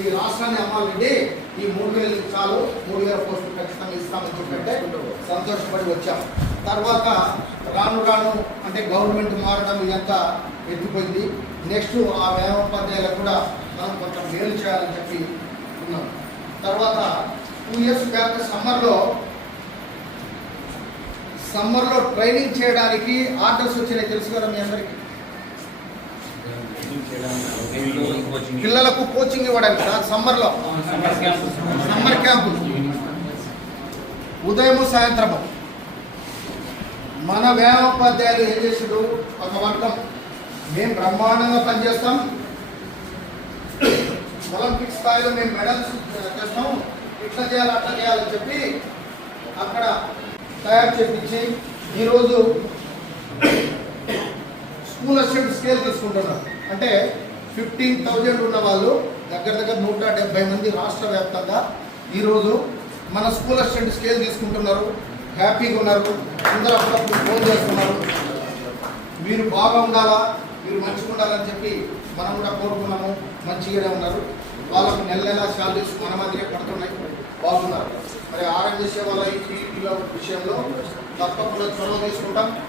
ఈ రాష్ట్రాన్ని అమ్మాలంటే ఈ మూడు వేలు చాలు మూడు వేల పోస్టులు ఖచ్చితంగా ఇస్తామని చెప్పంటే సంతోషపడి వచ్చాం. తర్వాత రాను రాను అంటే గవర్నమెంట్ మారడం ఇదంతా ఎత్తిపోయింది. నెక్స్ట్ ఆ వ్యాయామోపాధ్యాయులకు కూడా మనం కొంచెం మేలు చేయాలని చెప్పి ఉన్నాం. తర్వాత టూ ఇయర్స్ బ్యాక్ సమ్మర్లో సమ్మర్లో ట్రైనింగ్ చేయడానికి ఆర్డర్స్ వచ్చినాయి తెలుసు కదా మీ అందరికీ? పిల్లలకు కోచింగ్ ఇవ్వడానికి సార్ సమ్మర్లో. Summer camp. ఉదయం సాయంత్రము. మన వ్యాయామోపాధ్యాయులు ఏం చేసాడు ఒక వర్గం. మేము బ్రహ్మాండంగా పనిచేస్తాం. ఒలింపిక్ స్థాయిలో మేము మెడల్స్ తెస్తాం. ఇట్లా చేయాలి అట్లా చేయాలని చెప్పి అక్కడ తయారు చేపించి ఈరోజు స్కూల్ అసిస్టెంట్ స్కేల్ తీసుకుంటున్నారు. అంటే ఫిఫ్టీన్ థౌజండ్ ఉన్న వాళ్ళు దగ్గర దగ్గర నూట డెబ్బై మంది రాష్ట్ర వ్యాప్తంగా ఈరోజు మన స్కూల్ అసిస్టెంట్ స్కేల్ తీసుకుంటున్నారు. హ్యాపీగా ఉన్నారు. అందరూ అప్పుడప్పుడు ఫోన్ చేస్తున్నారు. మీరు బాగా ఉండాలా? మీరు మంచిగా ఉండాలని చెప్పి మనం కూడా కోరుకున్నాము. మంచిగానే ఉన్నారు. వాళ్ళకు నెల నెల శాలరీస్ మన మాదిరిగా పడుతున్నాయి. బాగున్నారు. మరి ఆరోగ్య సేవల ఈ విషయంలో తప్పకుండా చొరవ తీసుకుంటాం.